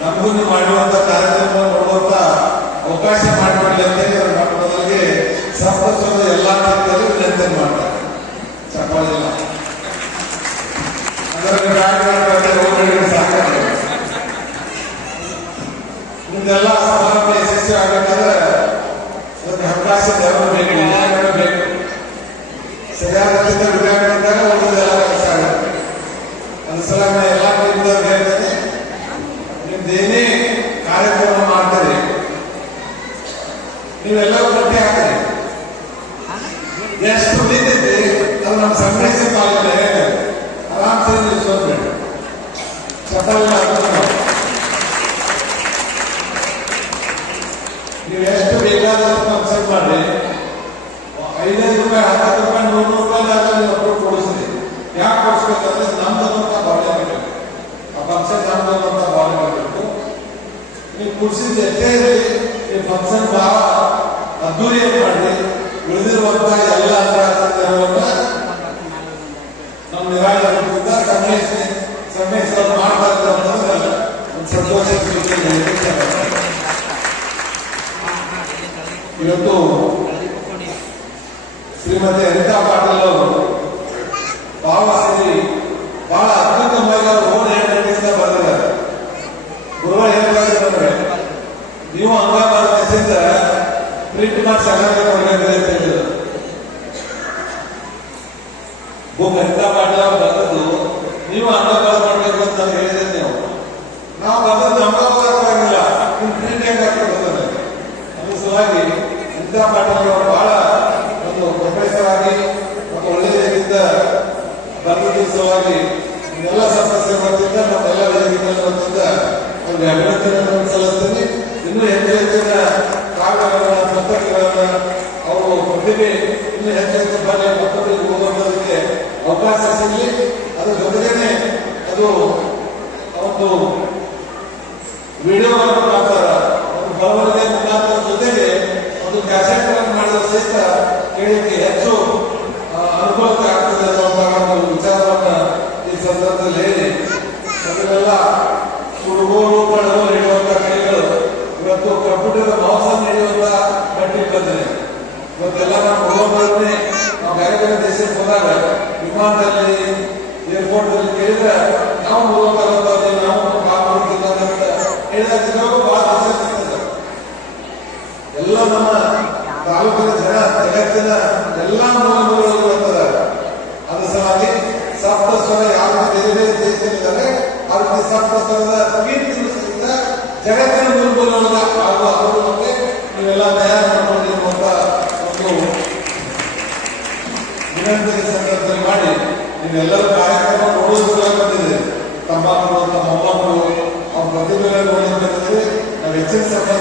ನಮಗೂ ನೀವು ಮಾಡಿರುವಂತ ಕಾರ್ಯಕ್ರಮ ನೋಡುವಂತ ಅವಕಾಶ ಮಾಡಿಕೊಡ್ಲಿ ಅಂತ ಹೇಳಿ ಮೊದಲಿಗೆ ಸಪ್ತಸ್ವರದ ಎಲ್ಲಾ ರೀತಿಯಲ್ಲೂ ವಿನಂತಿ ಮಾಡ್ತಾರೆ. ಚಪ್ಪಾಳೆ ಇಲ್ಲ ಸಮಾರಂಭ ಯಶಸ್ವಿ ಆಗಬೇಕಾದ್ರೆ ಅದಕ್ಕೆ ಅವಕಾಶ ಬೇಕು? ಎಷ್ಟು ಉಳಿತೈತಿ ಅದು ನಮ್ಮ ಸಂಗ್ರಹಿಸಿ ಪಾಲ್ಗೊಳ್ಳಿ ಆರಾಮ್ಸೆ ನೀವು ಸೋತ್ಬೇಡಿ ಚಪ್ಪಲ್ ನೀವು ಎಷ್ಟು ಬೇಕಾದಷ್ಟು ಕನ್ಸಲ್ಟ್ ಮಾಡ್ರಿ ಐದೈದು ರೂಪಾಯಿ ಹತ್ತು ರೂಪಾಯಿ ನೂರು ರೂಪಾಯಿ ನೀವು ಒಬ್ಬರು ಕೊಡಿಸ್ರಿ ಯಾಕೆ ಕೊಡಿಸ್ಬೇಕಂದ್ರೆ ನಮ್ದು ಅಂತ ಭಾವನೆ ಬೇಕು ಆ ಫಂಕ್ಷನ್ ನಮ್ದು ಅಂತ ಭಾವನೆ ಬೇಕು ನೀವು ಕುಡಿಸಿದ ಎಷ್ಟೇ ಇರಲಿ ಈ ಫಂಕ್ಷನ್ ಬಹಳ ಅದ್ದೂರಿಯಾಗಿ ಮಾಡಿ ಉಳಿದಿರುವಂತ ಎಲ್ಲ ಅಂತಾರವನ್ನ ನಮ್ಮ ಸಂದೇಶ ಸಂದೇಶ ಮಾಡ್ತಾ ಇದ್ದಾರೆ ಅನ್ನೋದು ಒಂದು ಸಂತೋಷ ಇವತ್ತು ಶ್ರೀಮತಿ ಅನಿತಾ ಪಾಟೀಲ್ ಅವರು ಭಾವ ಬಹಳ ಅತ್ಯುತ್ತಮವಾಗಿ ಅವರು ಓನ್ ಹ್ಯಾಂಡ್ ಬರೆದಿದ್ದಾರೆ ಗುರುವ ನೀವು ಅಂಗಮಾರ ಮೆಸೇಜ್ ಪ್ರಿಂಟ್ ಮಾಡಿ ಅನಿತಾ ಪಾಟೀಲ್ ಅವರು ಬರೆದದ್ದು ನೀವು ಅಂಗಮಾರ ಮಾಡ್ಬೇಕು ಅಂತ ಹೇಳಿದ್ರೆ ಹೇಳಿದೆ ನೀವು ನಾವು ಅಂಗಮಾರ ಆಗಿಲ್ಲ ನೀವು ಪ್ರಿಂಟ್ ಹೆಂಗ್ ಹಾಕಿರ್ತದೆ ಅದ್ರ ಸಲುವಾಗಿ ಅನಿತಾ ಪಾಟೀಲ್ ಅವರು ಬಹಳ ಒಂದು ಪ್ರೊಫೆಸರ್ ಆಗಿ ಒಂದು ಒಳ್ಳೆಯ ರೀತಿಯಿಂದ ಬರೆದಿದ್ದ ಸಲುವಾಗಿ ಎಲ್ಲ ಸದಸ್ಯರ ವತಿಯಿಂದ ನಮ್ಮೆಲ್ಲ ವೇದಿಕೆಗಳ ವತಿಯಿಂದ ಅವ್ರಿಗೆ ಅಭಿನಂದನೆಗಳನ್ನು ಸಲ್ಲಿಸ್ತೀನಿ ಇನ್ನೂ ಹೆಚ್ಚು ಹೆಚ್ಚಿನ ಕಾವ್ಯಗಳನ್ನ ಪುಸ್ತಕಗಳನ್ನ ಅವರು ಪ್ರತಿಭೆ ಇನ್ನೂ ಹೆಚ್ಚು ಹೆಚ್ಚು ಬರಲಿ ಮತ್ತೊಬ್ಬರಿಗೆ ಓದುವುದಕ್ಕೆ ಅವಕಾಶ ಸಿಗಲಿ. ಅದರ ಜೊತೆಗೇನೆ ಅದು ಒಂದು ವಿಡಿಯೋ ಮಾಡ್ತಾರ ಒಂದು ಬರವಣಿಗೆ ಮುಖಾಂತರ ಜೊತೆಗೆ ಒಂದು ಕ್ಯಾಸೆಟ್ಗಳನ್ನು ಮಾಡಿದ ಸಹಿತ ಕೇಳಿಕೆ ಹೆಚ್ಚು ಅನುಭವಕ್ಕೆ ಆಗ್ತದೆ ಅನ್ನುವಂತಹ ಒಂದು ವಿಚಾರವನ್ನ ಈ ಸಂದರ್ಭದಲ್ಲಿ ಹೇಳಿ. ಅದನ್ನೆಲ್ಲ ಹುಡುಗರು ಇವತ್ತೆಲ್ಲ ನಾವು ನಾವು ಬೇರೆ ಬೇರೆ ದೇಶಕ್ಕೆ ಹೋದಾಗ ವಿಮಾನದಲ್ಲಿ ಏರ್ಪೋರ್ಟ್ ಅಲ್ಲಿ ಕೇಳಿದ್ರೆ ನಾವು ಹುಡುಗರು ನಾವು ಕಾಪಾಡ್ತಿಲ್ಲ ಅಂತ ಹೇಳಿದಾಗ ಬಹಳ ಆಸಕ್ತಿ. ಎಲ್ಲ ನಮ್ಮ ತಾಲೂಕಿನ ಜನ, ಜಗತ್ತಿನ ಎಲ್ಲ ಮೂಲಗಳಲ್ಲಿ ಬರ್ತದೆ ಅದರ ಸಲುವಾಗಿ ಬೇರೆ ಬೇರೆ ಆ ಜಗತ್ತಿನ ಮೂಲಗಳಲ್ಲಿ ಆಗುವ ನಮಗೆ ನೀವೆಲ್ಲ ತಯಾರು ಮಾಡಿಕೊಂಡಿರುವಂತ ಒಂದು ವಿನಂತಿಗೆ ಸಂದರ್ಭದಲ್ಲಿ ಮಾಡಿ ನಿಮ್ಮೆಲ್ಲರೂ ಕಾರ್ಯಕ್ರಮ ನೋಡೋದು ಸಲುವಾಗಿ ಬಂದಿದ್ದೀರಿ ತಮ್ಮ ತಮ್ಮ ಮೊಮ್ಮಕ್ಕಳು ಅವ್ರ ಪ್ರತಿಭೆಗಳನ್ನು ನೋಡೋದು ಬಂದಿದ್ದೀರಿ ನಾವು ಹೆಚ್ಚಿನ ಸಂಖ್ಯೆ